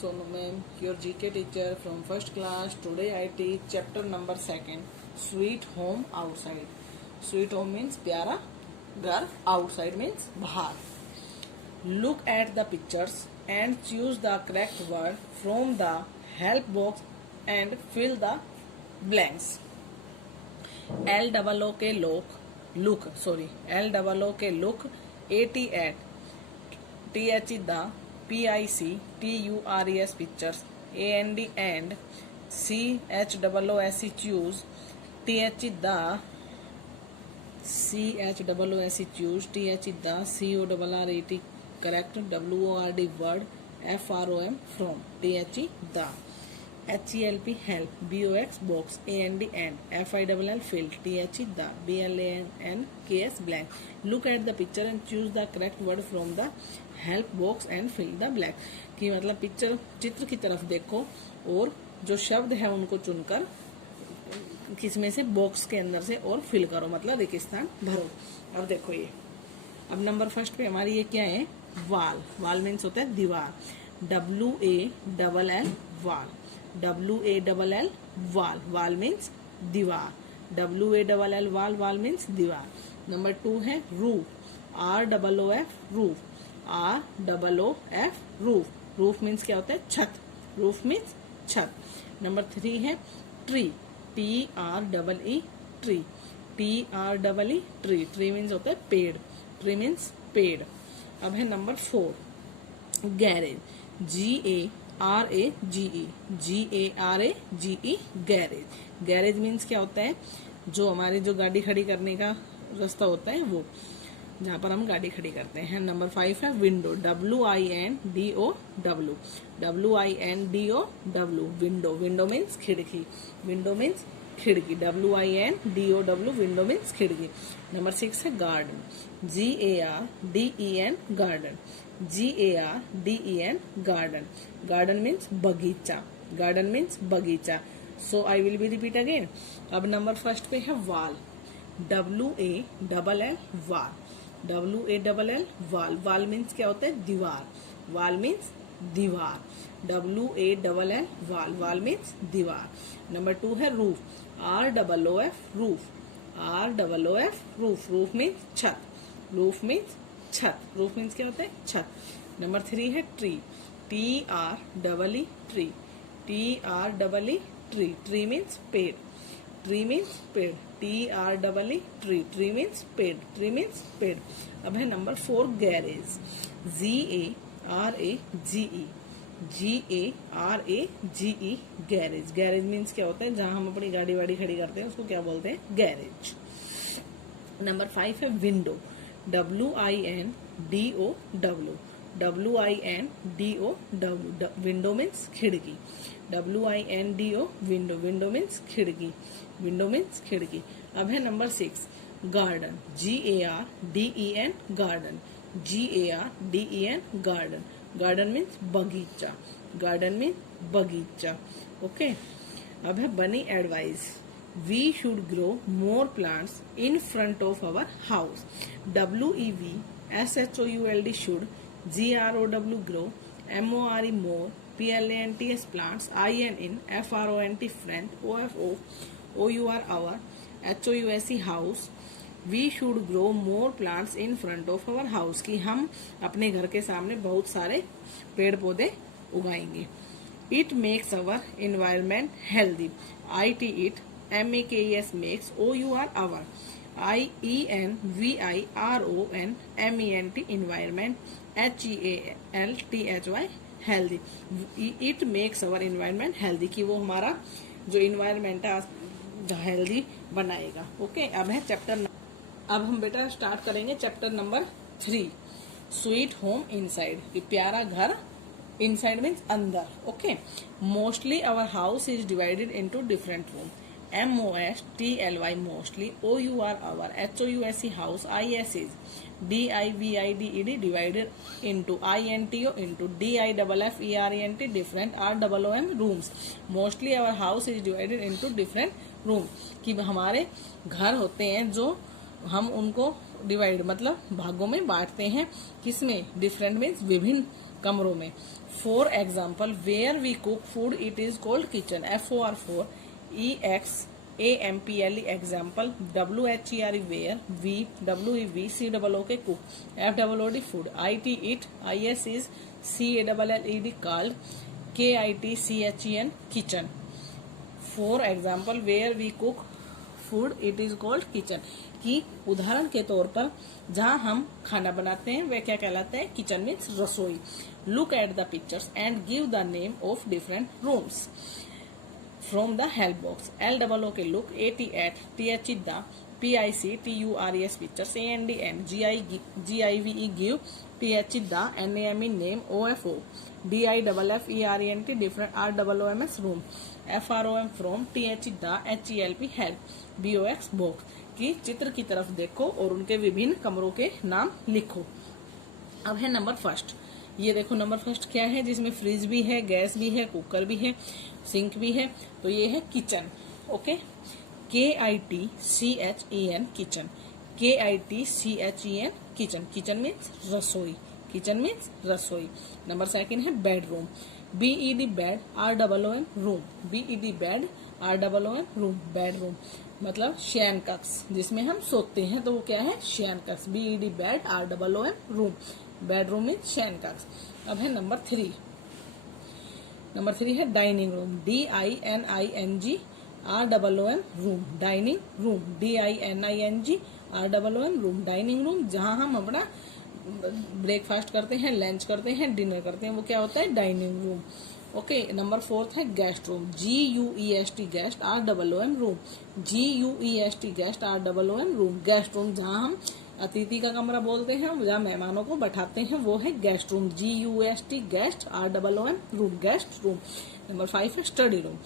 Sonu ma'am, your GK teacher from first class. Today I teach chapter number 2, Sweet Home Outside. Sweet home means प्यारा घर, outside means बाहर. Look at the pictures and choose the correct word from the help box and fill the blanks. L-O-O-K look, L-O-O-K look, A-T at, T-H the, P-I-C, T-U-R-E-S pictures, A-N-D and, C-H-O-O-S-E choose, T-H the, C-H-O-O-S-E choose, T-H the, C-O-R-R-A-T correct, W-O-R-D word, F-R-O-M from, T-H the, H-E-L-P help, B-O-X box, A-N-D and, F-I-L-L fill, T-H the, B-L-A-N-K-S blank. Look at the picture and choose the correct word from the help box and fill the blank. कि मतलब चित्र की तरफ देखो और जो शब्द है उनको चुनकर किसमें से बॉक्स के अंदर से और फिल करो, मतलब रेगिस्तान भरो. अब देखो ये, अब नंबर फर्स्ट पे हमारी ये क्या है, वाल मीन्स होता है दीवार, W-A-L-L वाल, W-A-L-L वाल मीन्स दीवार, W-A-L-L वाल मीन्स दीवार. नंबर 2 है roof, R-O-O-F roof, roof means क्या होता है, छत, रूफ मीन्स छत. नंबर 3 है ट्री, T-R-E-E ट्री मीन्स होता है पेड़, ट्री मीन्स पेड़. अब है number 4 garage, G-A-R-A-G-E garage means क्या होता है, जो हमारे जो गाड़ी खड़ी करने का रास्ता होता है वो, जहाँ पर हम गाड़ी खड़ी करते हैं. नंबर 5 है विंडो, W-I-N-D-O-W विंडो मीन्स खिड़की, W-I-N-D-O-W विंडो मीन्स खिड़की. नंबर 6 है गार्डन, G-A-R-D-E-N गार्डन मीन्स बगीचा. So I will be repeat again. अब नंबर फर्स्ट पे है वाल, W-A-L-L वाल मीन्स क्या होता है, दीवार, वाल मीन्स दीवार, W-A-L-L वाल मीन्स दीवार. नंबर 2 है रूफ, R-O-O-F रूफ मीन्स छत, रूफ मीन्स क्या होता है, छत. नंबर 3 है ट्री, T-R-E-E ट्री मीन्स पेड़, ट्री मीन्स पेड़. अब है number 4 garage, G-A-R-A-G-E garage means क्या होता है, जहां हम अपनी गाड़ी वाड़ी खड़ी करते हैं उसको क्या बोलते हैं, गैरेज. नंबर 5 है विंडो, W-I-N-D-O विंडो मीन्स खिड़की, W-I-N-D-O विंडो मीन्स खिड़की. अब है number 6 garden, G-A-R-D-E-N garden means बगीचा. ओके. अब है Bunny advice, we should grow more plants in front of our house, W-E-V-S-H-O-U-L-D should, G-R-O-W grow, M-O-R-E more, P-L-A-N-T-S plants, I-N in, F-R-O-N-T friend, O-F-O-U-R our, H-O-U-S-E house. We should grow more plants in front of our house, कि हम अपने घर के सामने बहुत सारे पेड़ पौधे उगाएंगे. It makes our environment healthy, I-T it, M-A-K-E-S makes, O-U-R our, I-E-N-V-I-R-O-N-M-E-N-T environment, H-E-A-L-T-H-Y healthy. It makes our environment healthy, कि वो हमारा जो इन्वायरमेंट है हेल्दी बनाएगा. ओके. अब है अब हम बेटा स्टार्ट करेंगे chapter number 3, sweet home inside, कि प्यारा घर, इनसाइड मीन्स अंदर. Okay. Mostly our house is divided into different room, M-O-S-T-L-Y mostly, O-U-R our, H-O-U-S-E house, I-S is, D-I-V-I-D-E-D divided into, I-N-T-O into, D-I-F-F-E-R-E-N-T different, R-O-O-M rooms. Mostly our house is divided into different room, कि हमारे घर होते हैं जो हम उनको divide मतलब भागों में बांटते हैं, किसमें, डिफरेंट मीन्स विभिन्न कमरों में। For example where we cook food it is called kitchen. FOR for, EXAMPLE example, WHERE where, WEV COOK cook, FOOD food, IT it, IS is, CALLED called, KITCHEN kitchen. For example where we cook food it is called kitchen, कि उदाहरण के तौर पर जहां हम खाना बनाते हैं वह क्या कहलाता है? किचन मीन्स रसोई। Look at the pictures and give the name of different rooms from the help box. LOOK look, AT at, TH the, PIC TURES pictures, AND GIVE give, TH the, NAME name, OFO, DIFFERENT different, ROOMS room, FROM from, TH the, HELP help, BOX box, कि चित्र की तरफ देखो और उनके विभिन्न कमरों के नाम लिखो। अब है नंबर फर्स्ट। ये देखो नंबर फर्स्ट क्या है, जिसमें फ्रिज भी है, गैस भी है, कुकर भी है, सिंक भी है। तो ये है kitchen. Okay, KITCHEN kitchen, KITCHEN kitchen. Kitchen means रसोई, किचन मीन्स रसोई। नंबर सेकंड है bedroom, BED bed, ROOM room, BED bed, ROOM room, bedroom मतलब शयन कक्ष, जिसमें हम सोते हैं, तो वो क्या है? शयन कक्ष। BED bed, ROOM room, bedroom में शयन कक्ष। अब है नंबर 3। नंबर 3 है dining room, DINING ROOM room, dining room, DINING ROOM room, dining room, जहां हम अपना ब्रेकफास्ट करते हैं, लंच करते हैं, डिनर करते हैं, वो क्या होता है? Dining room. ओके, नंबर 4 है guest room, GUEST guest, ROOM room, GUEST guest, ROOM room, guest room, जहां हम अतिथि का कमरा बोलते हैं, जहाँ मेहमानों को बैठाते हैं, वो है guest room, GUST guest, ROOM room, guest room. Number 5 है study room,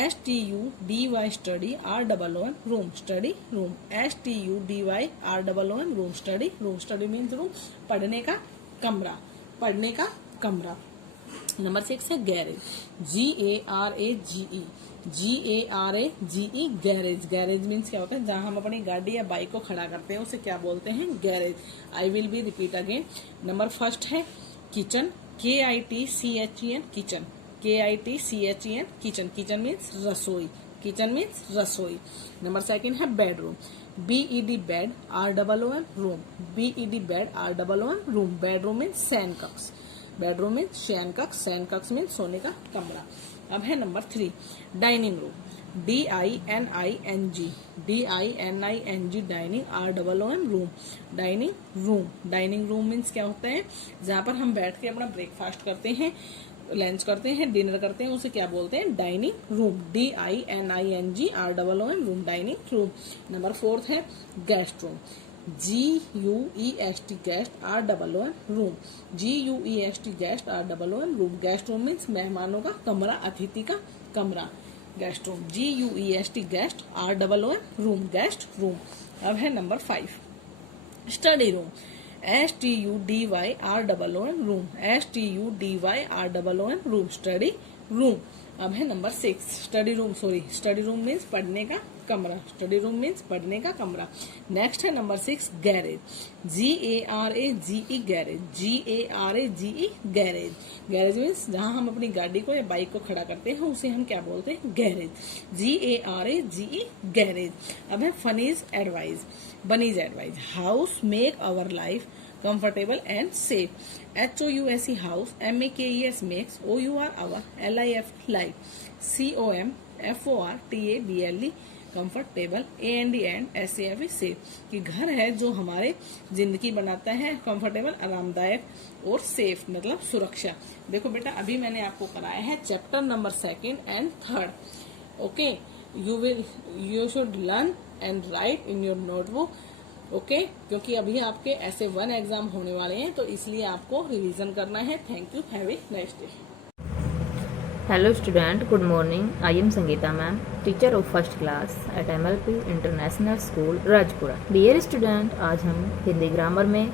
STUDY study, ROOM room, study room, STUDY ROOM room, study room. Study means room, पढ़ने का कमरा, पढ़ने का कमरा। नंबर 6 है garage, GARAGE, GARAGE garage. Garage means क्या होता है? जहां हम अपनी गाड़ी या बाइक को खड़ा करते हैं, उसे क्या बोलते हैं? Garage. I will be repeat again. Number first है kitchen, KITCHEN kitchen, KITCHEN kitchen. Kitchen means रसोई, किचन मीन्स रसोई। नंबर सेकंड है bedroom, BED bed, ROOM room, BED bed, ROOM room, bedroom means शयन कक्ष, बेडरूम मीन्स शयन कक्ष, शयन कक्ष मीन्स सोने का कमरा। अब है number 3 dining room, DINING dining, ROOM room, dining room. Dining room means क्या होता है? जहां पर हम बैठ के अपना ब्रेकफास्ट करते हैं, लंच करते हैं, डिनर करते हैं, उसे क्या बोलते हैं? Dining room, DINING ROOM room, dining room. Number 4 है guest room, GUEST guest, ROOM room, GUEST guest, ROOM room, guest room means मेहमानों का कमरा, अतिथि का कमरा, guest room, GUEST guest, ROOM room, guest room. अब है number 5 study room, STUDY ROOM room, STUDY ROOM room, study room. अब है number 6 study room, study room means पढ़ने का कमरा, स्टडी रूम मीन्स पढ़ने का कमरा। नेक्स्ट है number 6 garage, GARAGE garage, GARAGE garage. Garage means जहां हम अपनी गाड़ी को या बाइक को खड़ा करते हैं, उसे हम क्या बोलते हैं? Garage, GARAGE garage. अब है funny's advice, Bunny's advice, house make our life comfortable and safe, HOUSE house, MAKES makes, OUR our, LIF life, COMFORTABLE comfortable, AND SAFE safe, कि घर है जो हमारे जिंदगी बनाता है कंफर्टेबल, आरामदायक, और सेफ मतलब सुरक्षा। देखो बेटा, अभी मैंने आपको कराया है chapter number 2 and 3। Okay, you should learn and right in your notebook. Okay, क्योंकि अभी आपके ऐसे 1 एग्जाम होने वाले हैं, तो इसलिए आपको रिवीजन करना है। Thank you, have a nice day. Hello student, good morning. I am Sangeeta ma'am, teacher of first class at MLP International School, Rajpura. Dear student, आज हम हिंदी ग्रामर में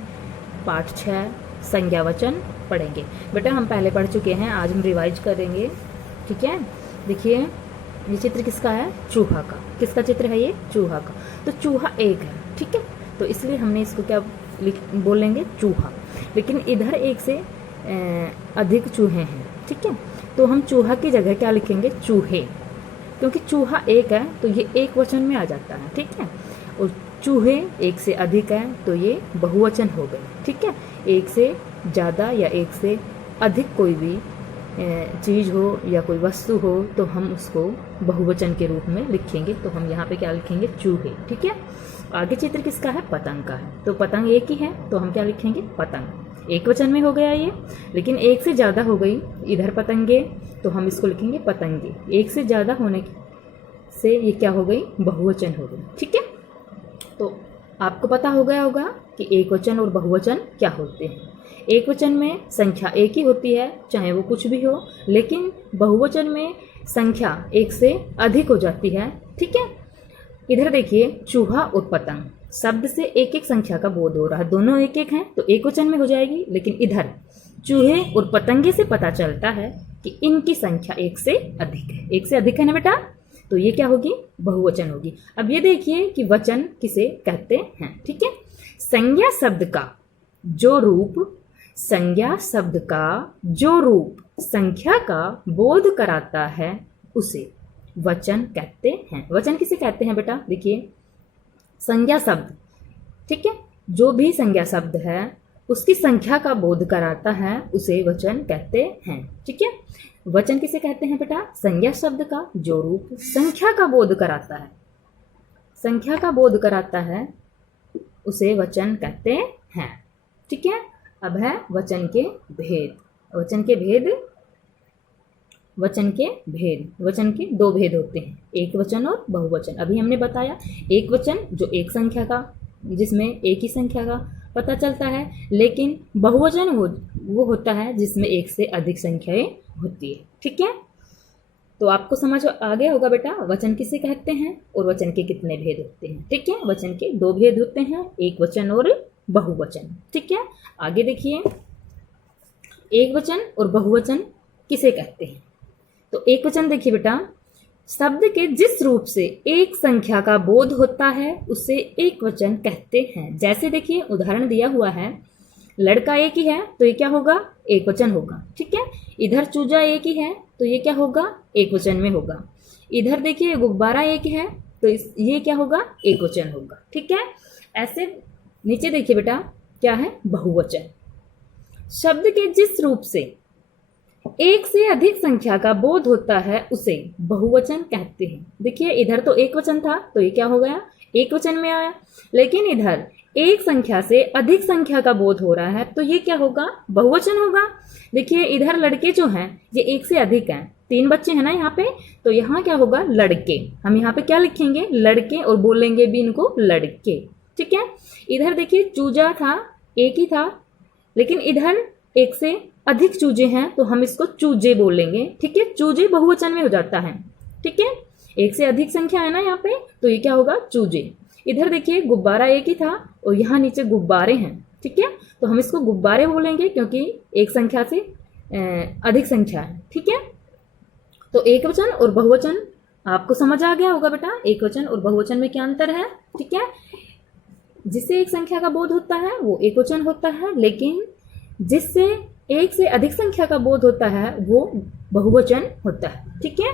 पाठ 6 संज्ञावचन पढ़ेंगे। बेटा हम पहले पढ़ चुके हैं, आज हम रिवाइज करेंगे। ठीक है, देखिए ये चित्र किसका है? चूहा का। किसका चित्र है ये? चूहा का। तो चूहा एक है, ठीक है, तो इसलिए हमने इसको क्या बोलेंगे? चूहा। लेकिन इधर एक से अधिक चूहे हैं, ठीक है। तो हम चूहा की जगह क्या लिखेंगे, चूहे, क्योंकि चूहा एक है तो ये एक वचन में आ जाता है, ठीक है। और चूहे एक से अधिक है तो ये बहुवचन हो गए, ठीक है। एक से ज़्यादा या एक से अधिक कोई भी चीज़ हो या कोई वस्तु हो तो हम उसको बहुवचन के रूप में लिखेंगे। तो हम यहाँ पे क्या लिखेंगे, चूहे, ठीक है। आगे चित्र किसका है, पतंग का है। तो पतंग एक ही है तो हम क्या लिखेंगे, पतंग। एक वचन में हो गया ये, लेकिन एक से ज़्यादा हो गई इधर पतंगे तो हम इसको लिखेंगे पतंगे। एक से ज़्यादा होने से ये क्या हो गई, बहुवचन हो गई, ठीक है। तो आपको पता हो गया होगा कि एक वचन और बहुवचन क्या होते हैं। एक वचन में संख्या एक ही होती है चाहे वो कुछ भी हो, लेकिन बहुवचन में संख्या एक से अधिक हो जाती है, ठीक है। इधर देखिए, चूहा और पतंग शब्द से एक एक संख्या का बोध हो रहा है, दोनों एक एक हैं तो एक वचन में हो जाएगी। लेकिन इधर चूहे और पतंगे से पता चलता है कि इनकी संख्या एक से अधिक है, एक से अधिक है ना बेटा, तो ये क्या होगी, बहुवचन होगी। अब ये देखिए कि वचन किसे कहते हैं, ठीक है। संज्ञा शब्द का जो रूप, संज्ञा शब्द का जो रूप संख्या का बोध कराता है उसे वचन कहते हैं। वचन किसे कहते हैं बेटा, देखिए संज्ञा शब्द, ठीक है, जो भी संज्ञा शब्द है उसकी संख्या का बोध कराता है उसे वचन कहते हैं, ठीक है। वचन किसे कहते हैं बेटा, संज्ञा शब्द का जो रूप संख्या का बोध कराता है, संख्या का बोध कराता है उसे वचन कहते हैं, ठीक है। अब है वचन के भेद। वचन के भेद, वचन के भेद, वचन के दो भेद होते हैं, एक वचन और बहुवचन। अभी हमने बताया एक वचन जो एक संख्या का, जिसमें एक ही संख्या का पता चलता है, लेकिन बहुवचन वो होता है जिसमें एक से अधिक संख्याएं होती है, ठीक है। तो आपको समझ आ गया होगा बेटा वचन किसे कहते हैं और वचन के कितने भेद होते हैं, ठीक है। वचन के दो भेद होते हैं, एक वचन और बहुवचन, ठीक है। आगे देखिए, एक वचन और बहुवचन किसे कहते हैं। तो एक वचन देखिए बेटा, शब्द के जिस रूप से एक संख्या का बोध होता है उसे एक वचन कहते हैं। जैसे देखिए उदाहरण दिया हुआ है, लड़का एक ही है तो ये क्या होगा, एक वचन होगा, ठीक है। इधर चूजा एक ही है तो ये क्या होगा, एक वचन में होगा। इधर देखिए गुब्बारा एक है तो ये क्या होगा, एक वचन होगा, ठीक है। ऐसे नीचे देखिए बेटा क्या है, बहुवचन। शब्द के जिस रूप से एक से अधिक संख्या का बोध होता है उसे बहुवचन कहते हैं। देखिए इधर तो एक वचन था तो ये क्या हो गया, एक वचन में आया, लेकिन इधर एक संख्या से अधिक संख्या का बोध हो रहा है तो ये क्या होगा, बहुवचन होगा। देखिए इधर लड़के जो हैं ये एक से अधिक हैं, 3 बच्चे हैं ना यहाँ पे, तो यहाँ क्या होगा, लड़के। हम यहाँ पे क्या लिखेंगे, लड़के, और बोलेंगे भी इनको लड़के, ठीक है। इधर देखिए चूजा था, एक ही था, लेकिन इधर एक से अधिक चूजे हैं तो हम इसको चूजे बोलेंगे, ठीक है। चूजे बहुवचन में हो जाता है, ठीक है। एक से अधिक संख्या है ना यहाँ पे तो ये क्या होगा, चूजे। इधर देखिए गुब्बारा एक ही था और यहाँ नीचे गुब्बारे हैं, ठीक है, तो हम इसको गुब्बारे बोलेंगे क्योंकि एक संख्या से अधिक संख्या है, ठीक है। तो एक वचन और बहुवचन आपको समझ आ गया होगा बेटा, एक वचन और बहुवचन में क्या अंतर है, ठीक है। जिससे एक संख्या का बोध होता है वो एक वचन होता है, लेकिन जिससे एक से अधिक संख्या का बोध होता है वो बहुवचन होता है, ठीक है।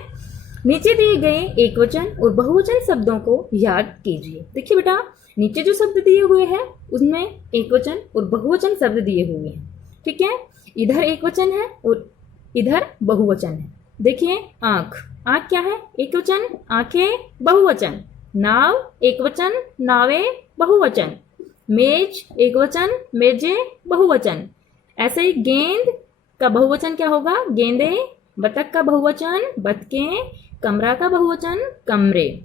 नीचे दिए गए एक वचन और बहुवचन शब्दों को याद कीजिए। देखिए बेटा नीचे जो शब्द दिए हुए हैं उसमें एक वचन और बहुवचन शब्द दिए हुए हैं, ठीक है। इधर एक वचन है और इधर बहुवचन है। देखिए आंख, आंख क्या है, एक वचन, आंखें बहुवचन। नाव एक वचन, नावे बहुवचन। मेज एक वचन, मेजे बहुवचन। ऐसे ही गेंद का बहुवचन क्या होगा, गेंदे। बतख का बहुवचन, बतकें। कमरा का बहुवचन, कमरे।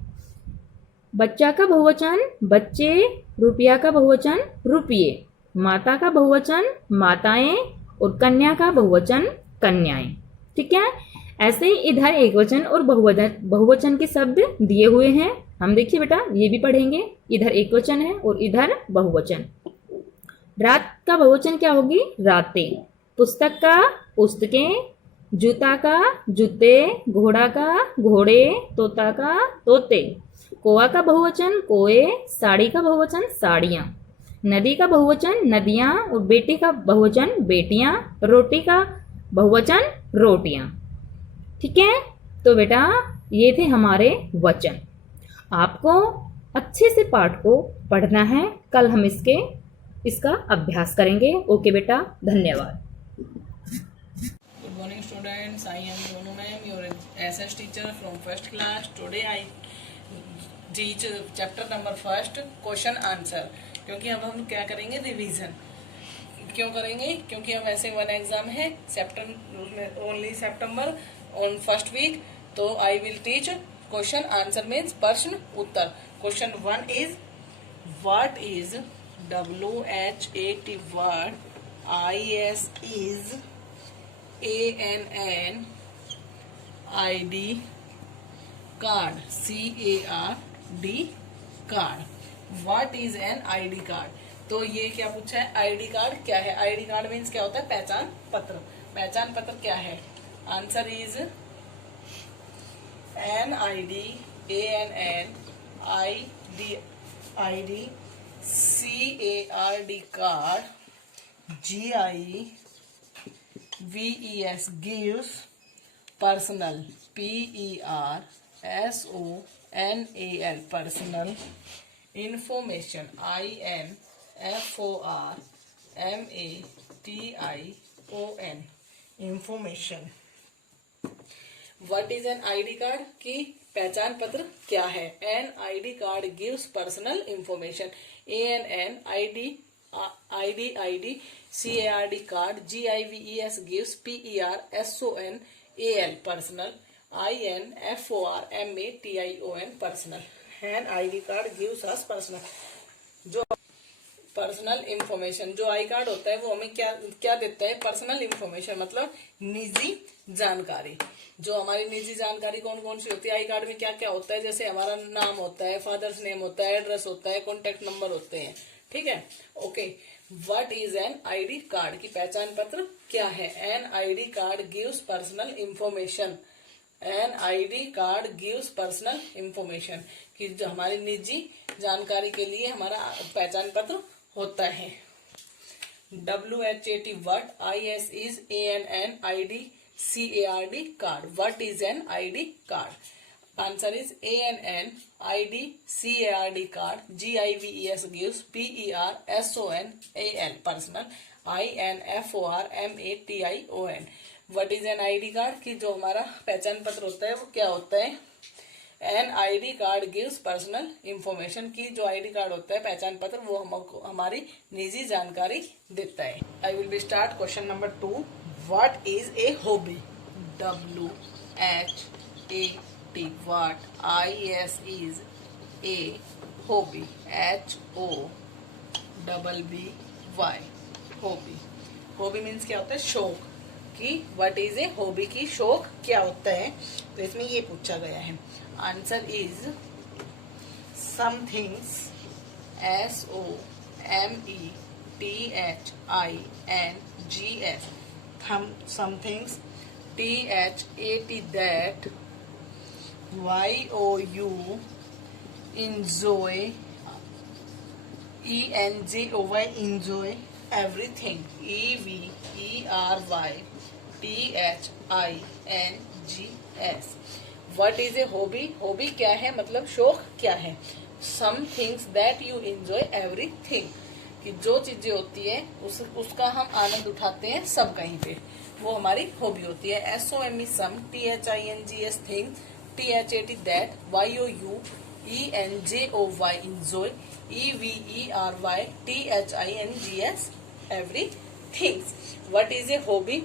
बच्चा का बहुवचन, बच्चे। रुपया का बहुवचन, रुपये। माता का बहुवचन, माताएं। और कन्या का बहुवचन, कन्याएं, ठीक है। ऐसे ही इधर एक वचन और बहुवचन के शब्द दिए हुए हैं। हम देखिए बेटा ये भी पढ़ेंगे, इधर एक वचन है और इधर बहुवचन। रात का बहुवचन क्या होगी, रातें। पुस्तक का, पुस्तकें। जूता का, जूते। घोड़ा का, घोड़े। तोता का, तोते। कोआ का बहुवचन, कोए। साड़ी का बहुवचन, साड़ियाँ। नदी का बहुवचन नदियां और बेटी का बहुवचन बेटियां, रोटी का बहुवचन रोटियां। ठीक है, तो बेटा ये थे हमारे वचन। आपको अच्छे से पाठ को पढ़ना है, कल हम इसका अभ्यास करेंगे। ओके बेटा, धन्यवाद। Good morning students, I am Ronu ma'am, your SS teacher from first class. Today I teach chapter number first, question answer. क्योंकि अब हम क्या करेंगे, रिवीजन क्यों करेंगे, क्योंकि अब ऐसे वन एग्जाम है ओनली सितंबर ऑन फर्स्ट वीक, तो I will teach question answer means प्रश्न उत्तर। Question 1 is what is WHAT word, IS is ANN ID card, CARD card. What is an ID card, तो ये क्या पूछा है, ID कार्ड क्या है। ID कार्ड मीन्स क्या होता है, पहचान पत्र। पहचान पत्र क्या है, answer is an ID ANN ID CARD card, GIVES gives personal, PERSONAL personal information, INFORMATION information। What is an ID card, की पहचान पत्र क्या है। An ID card gives personal information, ANN ID CARD card, GIVES gives PERSONAL personal, INFORMATION personal। An ID card gives us personal, जो personal information, जो I card होता है वो हमें क्या क्या देता है, पर्सनल इंफॉर्मेशन मतलब निजी जानकारी। जो हमारी निजी जानकारी कौन कौन सी होती है, आई कार्ड में क्या क्या होता है, जैसे हमारा नाम होता है, फादर्स नेम होता है, एड्रेस होता है, कॉन्टेक्ट नंबर होते हैं। ठीक है, okay. What is an ID card, की पहचान पत्र क्या है। An ID card gives personal information, an ID card gives personal information, कि जो हमारी निजी जानकारी के लिए हमारा पहचान पत्र होता है। WHAT word, IS is ANN ID CARD card. What is an ID card, answer is ANN ID CARD card, GIVES gives PERSONAL personal, INFORMATION। What is an ID card, की जो हमारा पहचान पत्र होता है वो क्या होता है। An ID card gives personal information, की जो ID कार्ड होता है पहचान पत्र वो हमको हमारी निजी जानकारी देता है। आई will B start question number 2। What is a hobby, WHAT what, IS is a hobby, HOBBY hobby. Hobby means क्या होता है, शौक, कि व्हाट इज ए हॉबी, की शौक क्या होता है। तो इसमें ये पूछा गया है। Answer is somethings, SOMETHINGS, somethings, THAT that, YOU enjoy, ENJOY enjoy, everything, EVERYTHINGS। What is a hobby, hobby क्या है मतलब शौक क्या है। Some things that you enjoy everything, कि जो चीजें होती है उसका हम आनंद उठाते हैं सब कहीं पे, वो हमारी हॉबी होती है। SOME some, THINGS thing, THAT that, YOU ENJOY enjoy, EVERYTHINGS everythings. What is a hobby,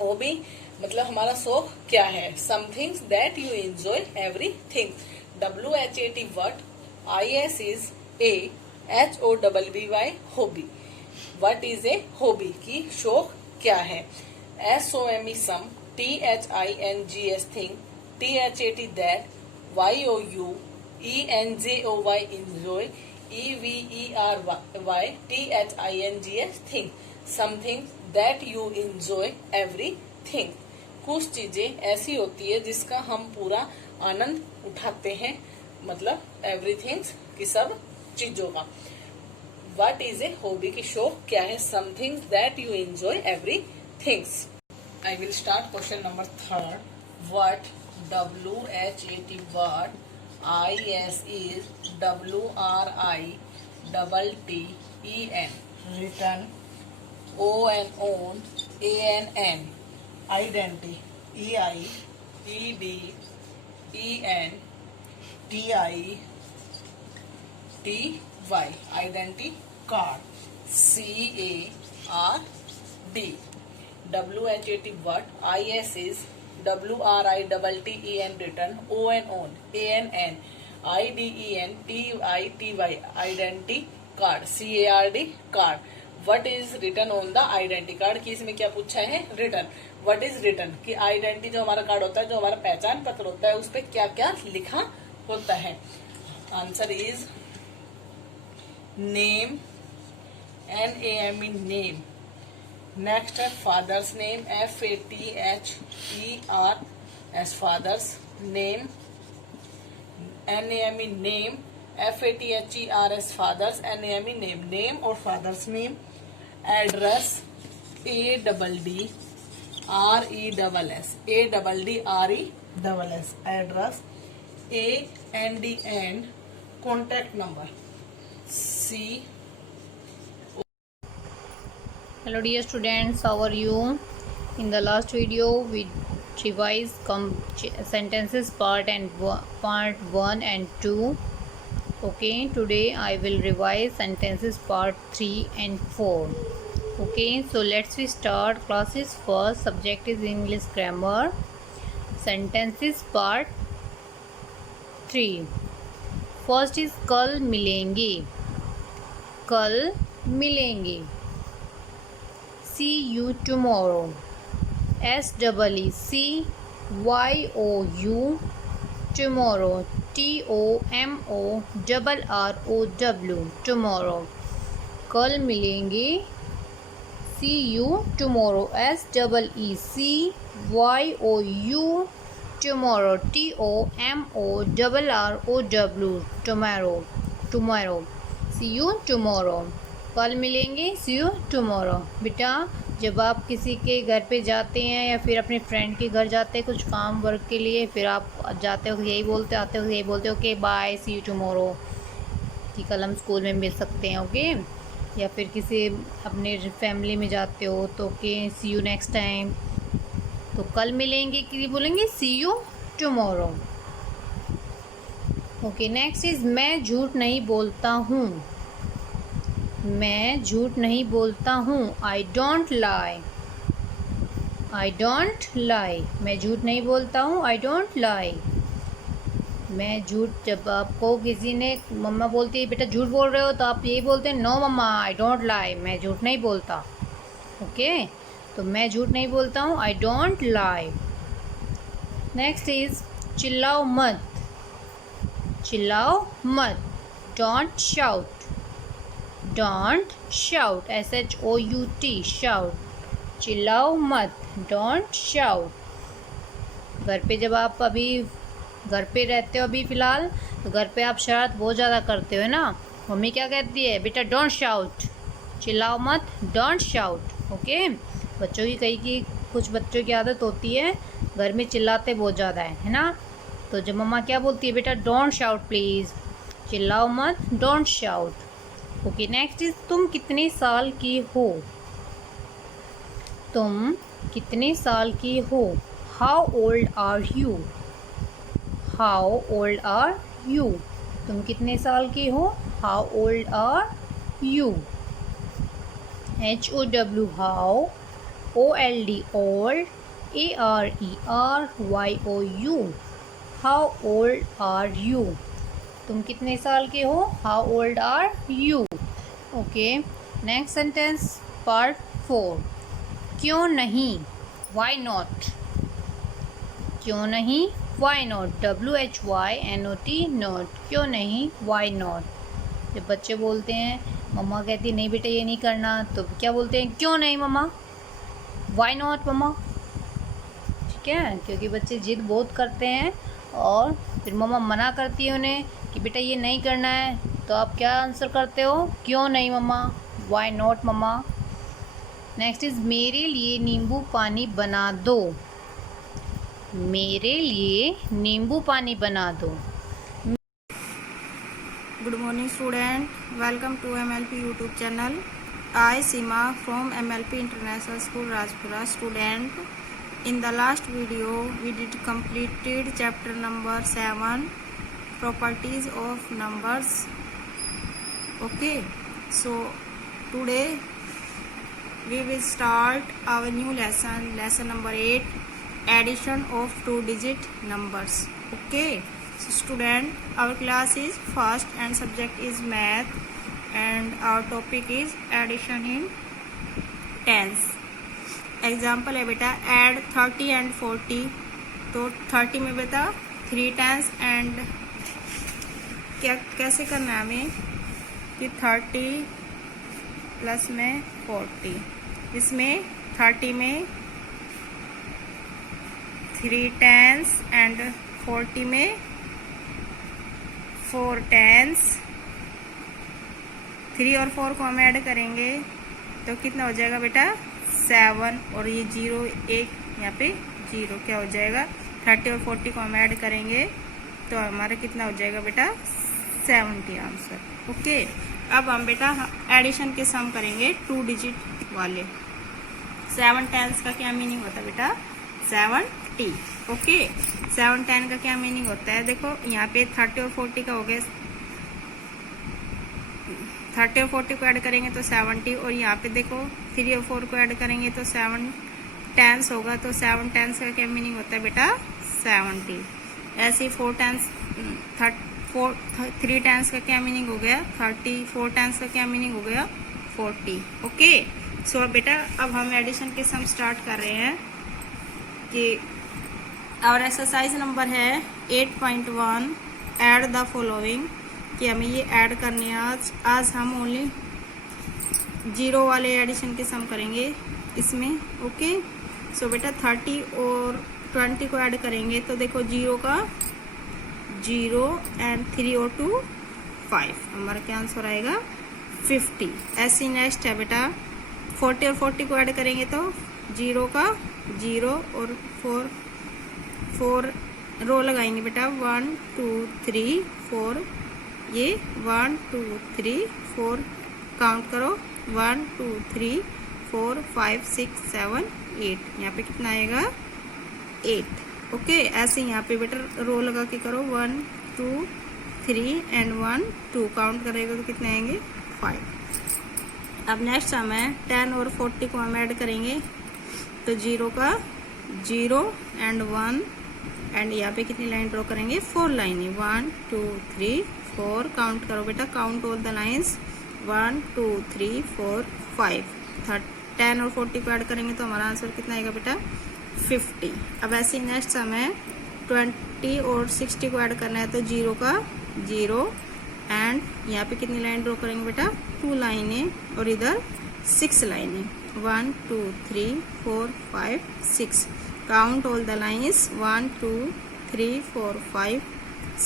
hobby मतलब हमारा शौक क्या है। Somethings that you enjoy everything. WHAT what, IS is a HOBBY hobby. What is a hobby, की शौक क्या है। SOME some, THINGS thing, THAT that, YOU ENJOY enjoy, EVERYTHINGS thing. Something that you enjoy everything. कुछ चीजें ऐसी होती है जिसका हम पूरा आनंद उठाते हैं, मतलब एवरीथिंग्स की सब चीजों का। व्हाट इज ए हॉबी की शौक क्या है, something that you enjoy every things. I will start question number 3rd. What WHAT what IS is WRITTEN written ON ANN identity EIEDEN TITY identity card CARD WHAT what IS is WRITTEN written ON ANN IDEN TITY identity card CARD card। What is written on the identity card कि इसमें क्या पूछा है, written। What is written कि identity जो हमारा card होता है, जो हमारा पहचान पत्र होता है, उस पर क्या क्या लिखा होता है। Answer is name NAME name. Next है father's name FATHERS father's name. NAME name FATHERS father's NAME name name और father's name. Address ADDRESS address AND contact number C। Hello dear students, how are you? In the last video we revised sentences part 1 and 2. Okay, today I will revise sentences part 3 and 4. Okay, so let's we start classes. First subject is English grammar. Sentences part 3. First is कल मिलेंगे। कल मिलेंगे। See you tomorrow. SEECYOU tomorrow. TOMORROW tomorrow. कल मिलेंगे। See you tomorrow. SEECYOU tomorrow. TOMORROW tomorrow. See you tomorrow. कल मिलेंगे। सी you tomorrow. बेटा जब आप किसी के घर पे जाते हैं या फिर अपने फ्रेंड के घर जाते हैं कुछ काम वर्क के लिए, फिर आप जाते हो यही बोलते, आते हो यही बोलते हो कि बाय सी यू टुमारो, कि कल हम स्कूल में मिल सकते हैं। ओके, या फिर किसी अपने फैमिली में जाते हो तो okay see you next time. तो कल मिलेंगे कि बोलेंगे see you tomorrow. Okay, next is मैं झूठ नहीं बोलता हूँ। मैं झूठ नहीं बोलता हूँ। I don't lie. I don't लाई। मैं झूठ नहीं बोलता हूँ। आई डोंट लाई। मैं झूठ, जब आपको किसी ने मम्मा बोलती है बेटा झूठ बोल रहे हो, तो आप यही बोलते हैं नो मम्मा आई डोंट लाई, मैं झूठ नहीं बोलता। ओके, तो मैं झूठ नहीं बोलता हूँ। I don't lie. Next is चिल्लाओ मत। चिल्लाओ मत। Don't shout. Don't shout SHOUT shout. चिल्लाओ मत। Don't shout. घर पे जब आप अभी घर पे रहते हो अभी फ़िलहाल, तो घर पे आप शरारत बहुत ज़्यादा करते हो ना। मम्मी क्या कहती है बेटा डोंट शाउट, चिल्लाओ मत, डोंट शाउट। ओके, बच्चों की कुछ बच्चों की आदत होती है घर में चिल्लाते बहुत ज़्यादा है ना। तो जब मम्मा क्या बोलती है बेटा डोंट शाउट प्लीज़, चिल्लाओ मत, don't shout. Okay, next is तुम कितने साल की हो। तुम कितने साल की हो। How old are you. How old are you. तुम कितने साल की हो। How old are you. HOW how. OLD old. ARERYOU how old are you. तुम कितने साल के हो। How old are you. Okay, next sentence part 4। क्यों नहीं। Why not. क्यों नहीं। Why not WHYNOT not. क्यों नहीं। Why not. जब बच्चे बोलते हैं, मम्मा कहती है नहीं बेटा ये नहीं करना, तो क्या बोलते हैं क्यों नहीं मम्मा, वाई नॉट मम्मा। ठीक है, क्योंकि बच्चे जिद बहुत करते हैं और फिर मम्मा मना करती है उन्हें कि बेटा ये नहीं करना है, तो आप क्या आंसर करते हो? क्यों नहीं मम्मा, why not mumma. Next is मेरे लिए नींबू पानी बना दो। मेरे लिए नींबू पानी बना दो। Good morning student, welcome to MLP YouTube channel. I Seema from MLP International School Rajpura. Student, in the last video we did completed chapter number 7, properties of numbers. Okay, so today we will start our new lesson number 8, addition of 2-digit numbers. Okay, so student, our class is first and subject is math and our topic is addition in tens. Example है बेटा, add 30 and 40, तो 30 में बेटा 3 times and क्या कैसे करना है हमें कि 30 प्लस में 40, इसमें 30 में 3 टाइम्स एंड 40 में 4 टाइम्स, 3 और 4 को हम ऐड करेंगे तो कितना हो जाएगा बेटा 7, और ये 0 एक यहाँ पे 0 क्या हो जाएगा, 30 और 40 को हम ऐड करेंगे तो हमारा कितना हो जाएगा बेटा 70 आंसर। ओके, अब हम बेटा एडिशन के सम करेंगे 2 डिजिट वाले। 7 टाइम्स का क्या मीनिंग होता है बेटा 70। ओके, 7 10 का क्या मीनिंग होता है, देखो यहाँ पे 30 और 40 का हो गया, 30 और 40 को ऐड करेंगे तो 70, और यहाँ पे देखो 3 और 4 को ऐड करेंगे तो 7 10 होगा, तो 7 10 का क्या मीनिंग होता है बेटा 70। ऐसे ही 4 10 3 10 का क्या मीनिंग हो गया 30, 4 10 का क्या मीनिंग हो गया 40। ओके, सो बेटा अब हम एडिशन के सम स्टार्ट कर रहे हैं कि और एक्सरसाइज नंबर है 8.1, ऐड द फॉलोइंग, कि हमें ये ऐड करनी है। आज हम ओनली 0 वाले एडिशन के सम करेंगे इसमें। ओके, सो बेटा 30 और 20 को ऐड करेंगे तो देखो 0 का 0 एंड 3 और 2 5, हमारा क्या आंसर आएगा 50। ऐसे नेक्स्ट है बेटा 40 और 40 को ऐड करेंगे तो 0 का 0 और 4 रो लगाएंगे बेटा 1 2 3 4, ये 1 2 3 4 काउंट करो 1 2 3 4 5 6 7 8, यहाँ पे कितना आएगा 8। ओके, ऐसे यहाँ पे बेटा रो लगा के करो 1 2 3 एंड 1 2 काउंट करेगा तो कितने आएंगे 5। अब नेक्स्ट हम है 10 और 40 को हम ऐड करेंगे तो 0 का 0 एंड 1 एंड यहाँ पे कितनी लाइन ड्रॉ करेंगे 4 लाइनें 1 2 3 4, काउंट करो बेटा, काउंट ऑल द लाइंस 1 2 3 4 5। 10 और 40 को ऐड करेंगे तो हमारा आंसर कितना आएगा बेटा 50। अब ऐसे नेक्स्ट हमें 20 और 60 को ऐड करना है तो 0 का 0 एंड यहाँ पे कितनी लाइन ड्रॉ करेंगे बेटा 2 लाइनें और इधर 6 लाइनें 1 2 3 4 5 6, काउंट ऑल द लाइंस 1 2 3 4 5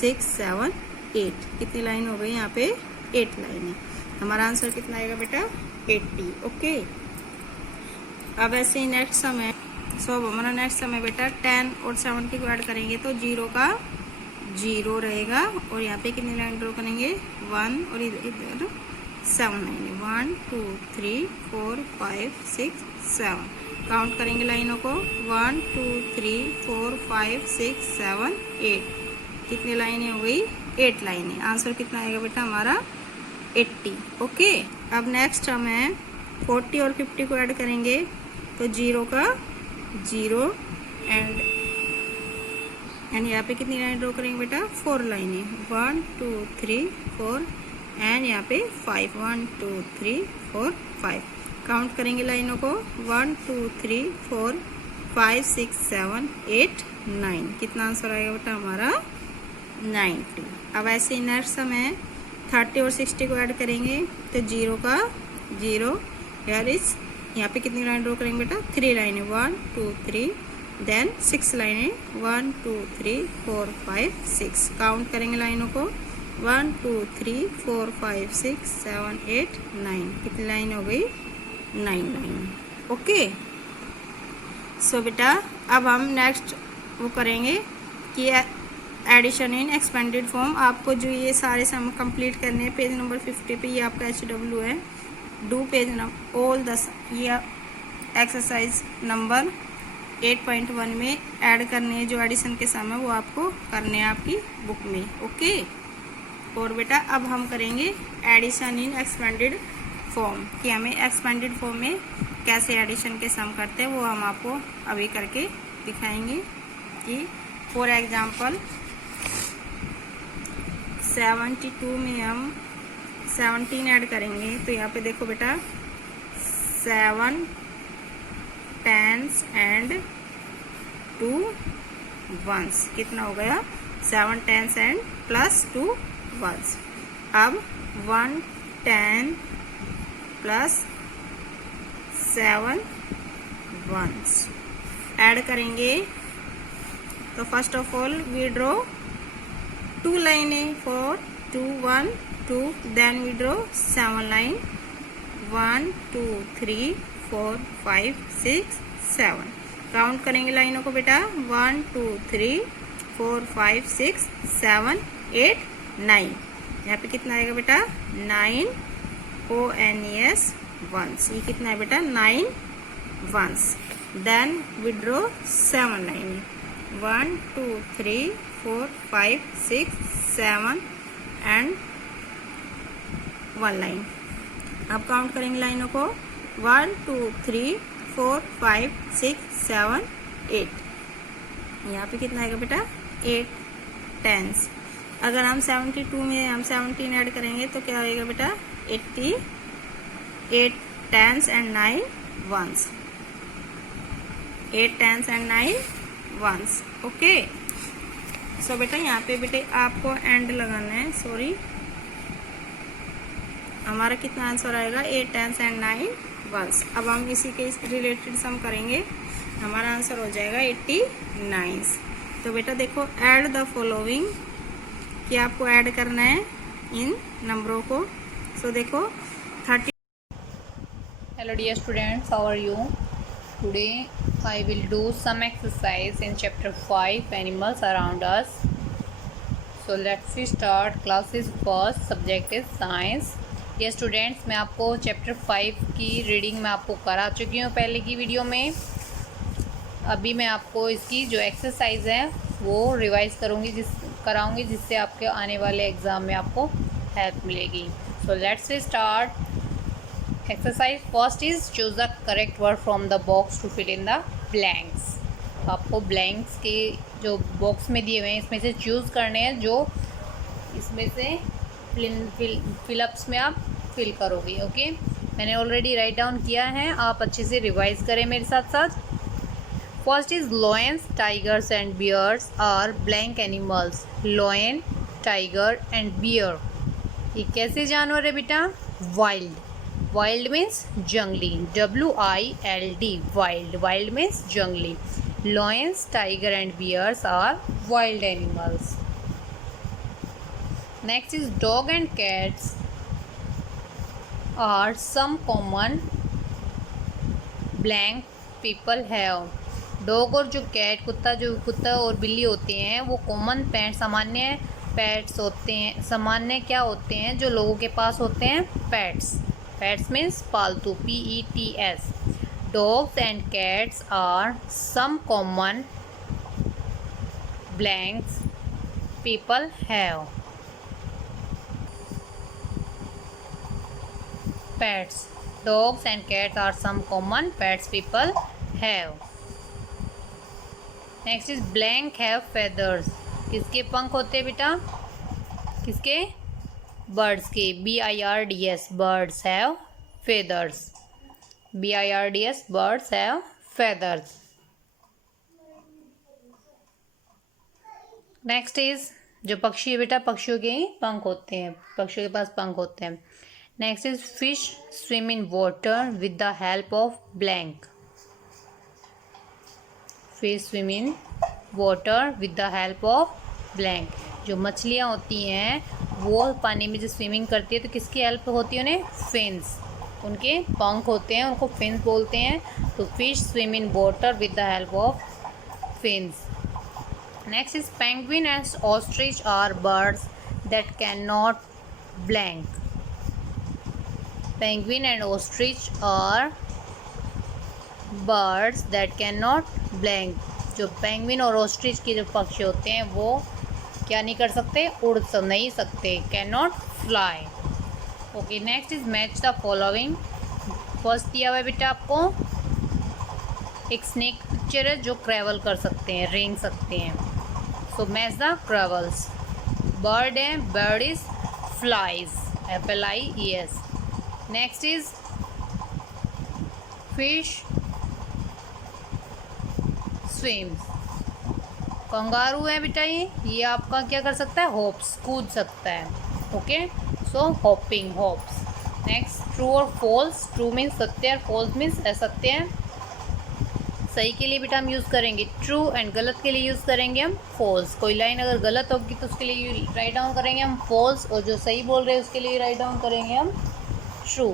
6 7 8, कितनी लाइन हो गई यहाँ पे 8 लाइनें, हमारा आंसर कितना आएगा बेटा 80। ओके, अब ऐसे ही नेक्स्ट सम है, सो अब हमारा नेक्स्ट सम है बेटा 10 और 70 को ऐड करेंगे तो 0 का 0 रहेगा और यहाँ पे कितनी लाइन ड्रॉ करेंगे 1 और इधर 7 लाइनें 1 2 3 4 5 6 7, काउंट करेंगे लाइनों को 1 2 3 4 5 6 7 8, कितनी लाइनें हो गई 8 लाइनें, आंसर कितना आएगा बेटा हमारा 80। ओके, अब नेक्स्ट हम है 40 और 50 को ऐड करेंगे तो 0 का 0 एंड यहाँ पे कितनी लाइन ड्रॉ करेंगे बेटा 4 लाइनें 1 2 3 4 एंड यहाँ पे 5 1 2 3 4 5, काउंट करेंगे लाइनों को 1 2 3 4 5 6 7 8 9, कितना आंसर आएगा बेटा हमारा 90। अब ऐसे नेक्स्ट हमें 30 और 60 को ऐड करेंगे तो 0 का 0 यार इस यहाँ पे कितनी लाइन ड्रॉ करेंगे बेटा 3 लाइनें 1 2 3 देन 6 लाइनें 1 2 3 4 5 6, काउंट करेंगे लाइनों को 1 2 3 4 5 6 7 8 9, कितनी लाइन हो गई? 9 लाइन। ओके, सो बेटा अब हम नेक्स्ट वो करेंगे कि एडिशन इन एक्सपेंडेड फॉर्म। आपको जो ये सारे सम कंप्लीट करने हैं, पेज नंबर 50 पे, ये आपका HW है। Do page number all the, ये एक्सरसाइज नंबर 8.1 में ऐड करने हैं जो एडिशन के सम है, वो आपको करने हैं आपकी बुक में। ओके, और बेटा अब हम करेंगे एडिशन इन एक्सपेंडेड फॉर्म, कि हमें एक्सपेंडेड फॉर्म में कैसे एडिशन के सम करते हैं, वो हम आपको अभी करके दिखाएंगे। कि फॉर एग्जांपल 72 में हम 17 ऐड करेंगे, तो यहाँ पे देखो बेटा 7 10s एंड 2 1s, कितना हो गया? 7 10s एंड प्लस 2 1s। अब 1 10 प्लस 7 1s ऐड करेंगे, तो first of all we draw 2 लाइनें for 2 1 2, then we draw 7 line 1 2 3 4 5 6 7। Count करेंगे लाइनों को बेटा, 1 2 3 4 5 6 7 8 9। यहाँ पे कितना आएगा बेटा? 9 ONES वंस। ये कितना है बेटा? 9 ones. Then we draw 7 line, 1 2 3 4 5 6 7 and 1 line. अब काउंट करेंगे लाइनों को, 1 2 3 4 5 6 7 8। यहाँ पे कितना आएगा बेटा? 8 10s। अगर हम 72 में हम 17 ऐड करेंगे तो क्या आएगा बेटा? 8 10s and 9 1s। 8 10s and 9 1s। Okay, सो बेटा यहाँ पे बेटे आपको एंड लगाना है, सॉरी, हमारा कितना आंसर आएगा? 8 10s एंड 9 1s। अब हम इसी के रिलेटेड सम करेंगे, हमारा आंसर हो जाएगा 89। तो बेटा देखो, ऐड द फॉलोइंग, कि आपको ऐड करना है इन नंबरों को। सो देखो 30। Hello dear students, how are you? Today I will do some exercise in chapter 5 animals around us. So let's start. Class is first, subject is science. ये स्टूडेंट्स, मैं आपको चैप्टर 5 की रीडिंग में आपको करा चुकी हूँ पहले की वीडियो में। अभी मैं आपको इसकी जो एक्सरसाइज है वो रिवाइज कराऊंगी जिससे आपके आने वाले एग्ज़ाम में आपको हेल्प मिलेगी। So let's start. Exercise first is choose the correct word from the box to fill in the blanks. आपको ब्लैंक्स के जो बॉक्स में दिए हुए हैं इसमें से चूज़ करने हैं जो इसमें से फिलअप्स में आप फिल करोगे। ओके, मैंने ऑलरेडी राइट डाउन किया है, आप अच्छे से रिवाइज करें मेरे साथ साथ। First is lions, tigers and bears are blank animals. Lion, tiger and bear, ये कैसे जानवर है बेटा? वाइल्ड। वाइल्ड मीन्स जंगली, WILD, वाइल्ड। वाइल्ड मीन्स जंगली। Lions, tiger and bears are wild animals. Next is dog and cats are some common blank people have. Dog और जो cat, कुत्ता और बिल्ली होते हैं वो कॉमन सामान्य पेट्स होते हैं। सामान्य क्या होते हैं जो लोगों के पास होते हैं? पेट्स। पेट्स मीन्स पालतू, PETS. Dogs and cats are some common blanks people have. Pets. Dogs and cats are some common pets people have. Next is blank have feathers. किसके पंख होते हैं बेटा? किसके? Birds के, BIRDS. Birds have feathers. BIRDS, birds have feathers. Next is जो पक्षी है बेटा, पक्षियों के पंख होते हैं, पक्षियों के पास पंख होते हैं। Next is fish swim in water with the help of blank. Fish swim in water with the help of blank. जो मछलियाँ होती हैं वो पानी में जो स्विमिंग करती है तो किसकी हेल्प होती है उन्हें? फिन्स, उनके पंख होते हैं, उनको फिन्स बोलते हैं। तो fish swim in water with the help of fins. Next is penguin and ostrich are birds that can not blank. Penguin and ostrich are birds that can not blank. जो penguin और ostrich के जो पक्षी होते हैं वो क्या नहीं कर सकते? उड़ नहीं सकते, can not fly. Okay, next is match the following. First दिया हुआ है बेटा आपको एक स्नेक पिक्चर है जो ट्रैवल कर सकते हैं, रेंग सकते हैं। So match the travels. Bird है, bird is flies, FLIES। Next is fish swims. Kangaroo है बेटा, ये आपका क्या कर सकता है? होप्स, कूद सकता है। ओके, सो हॉपिंग, होप्स। नेक्स्ट ट्रू और फॉल्स। ट्रू मीन्स सत्य और फॉल्स मीन्स असत्य है। सही के लिए बेटा हम यूज़ करेंगे ट्रू एंड गलत के लिए यूज़ करेंगे हम फॉल्स। कोई लाइन अगर गलत होगी तो उसके लिए राइट डाउन करेंगे हम फॉल्स, और जो सही बोल रहे हैं उसके लिए राइट डाउन करेंगे हम true.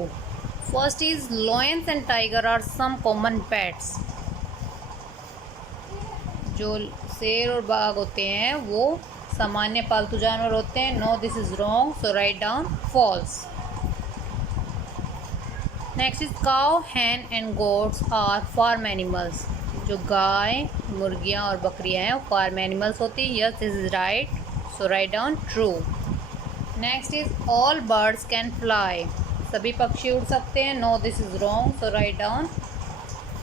First is lions and tiger are some common pets. जो शेर और बाघ होते हैं वो सामान्य पालतू जानवर होते हैं। No, this is wrong, so write down false. Next is cow, hen and goats are farm animals. जो गाय, मुर्गियाँ और बकरियाँ हैं वो फार्म एनिमल्स होती हैं। Yes, this is right, so write down true. Next is all birds can fly. सभी पक्षी उड़ सकते हैं। No, this is wrong, so write down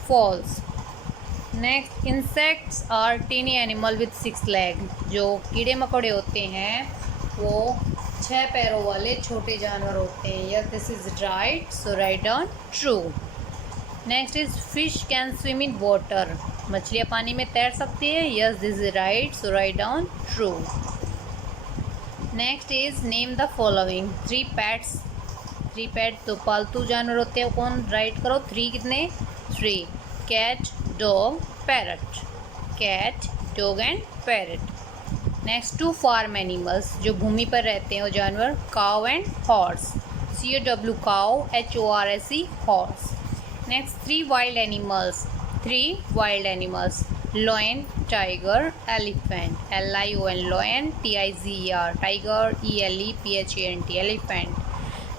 false. Next, insects are tiny animal with 6 leg. जो कीड़े मकोड़े होते हैं वो 6 पैरों वाले छोटे जानवर होते हैं। Yes, this is right, so write down true. Next is fish can swim in water. मछलियाँ पानी में तैर सकती है। Yes, this is right, so write down true. Next is name the following 3 pets. 3 PAT तो पालतू जानवर होते हैं, कौन? राइट करो। 3 कितने? 3। Cat, dog, parrot. Cat, dog and parrot. Next 2 farm animals, जो भूमि पर रहते हैं वो जानवर, cow and horse. COW cow, HORSE horse. Next 3 wild animals. 3 wild animals, lion, tiger, elephant. LION lion, TIGER tiger, ELEPHANT elephant.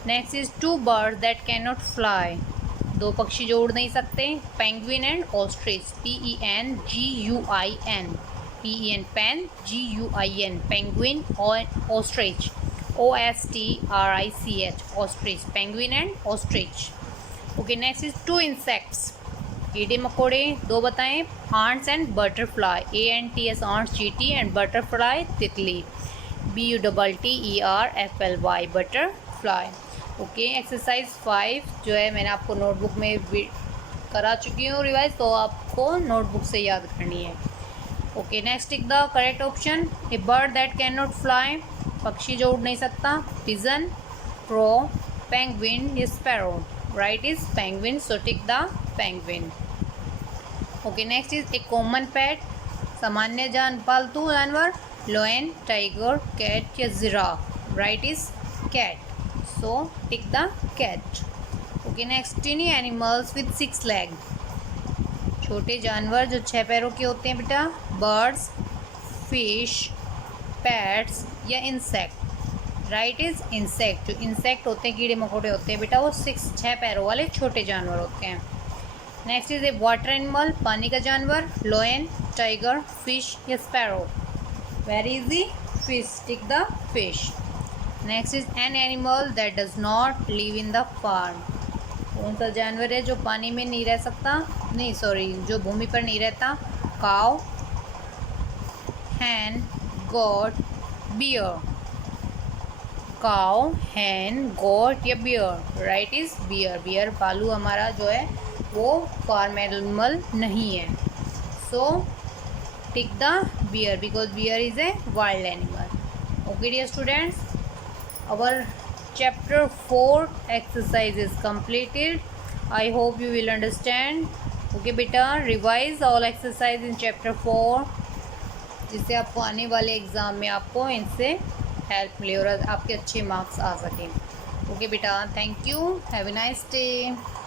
Next is 2 birds that can not fly. 2 पक्षी जो उड़ नहीं सकते, penguin and ostrich, PENGUIN, PEN pen, GUIN penguin और ostrich, OSTRICH ostrich, penguin and ostrich. Okay, next is 2 insects, कीड़े मकोड़े 2 बताएं, ants and butterfly, ANTS ants, चींटी, एंड बटरफ्लाई तितली, BUTTERFLY बटरफ्लाई। ओके, एक्सरसाइज 5 जो है मैंने आपको नोटबुक में करा चुकी हूँ रिवाइज, तो आपको नोटबुक से याद करनी है। Okay, next tick the correct option. A bird that can not fly, पक्षी जो उड़ नहीं सकता, pigeon, crow, penguin, sparrow. Right is penguin, so tick the penguin. Okay, next is a common pet, सामान्य पालतू जानवर, लायन, टाइगर, कैट या जिराफ। Right is cat, so tick the cat. Okay, next tiny animals with 6 leg, छोटे जानवर जो 6 पैरों के होते हैं बेटा, बर्ड्स, फिश, पैट्स या इंसेक्ट। राइट इज इंसेक्ट, जो इंसेक्ट होते हैं कीड़े मकोड़े होते हैं बेटा वो 6 पैरों वाले छोटे जानवर होते हैं। Next is a water animal, पानी का जानवर, लायन, टाइगर, फिश या sparrow. Very easy, fish, tick the fish. Next is an animal that does not live in the farm, कौन सा जानवर है जो पानी में नहीं रह सकता, नहीं सॉरी जो भूमि पर नहीं रहता, cow, hen, goat, bear. Cow, hen, goat या bear. Right is bear, bear भालू हमारा जो है वो फार्म एनिमल नहीं है। So tick the bear because bear is a wild animal. Okay dear students, our chapter 4 exercise is completed. I hope you will understand. Okay beta, revise all exercise in chapter 4 जिससे आपको आने वाले exam में आपको इनसे help मिले और आपके अच्छे मार्क्स आ सकें। ओके बेटा, thank you, have a nice day.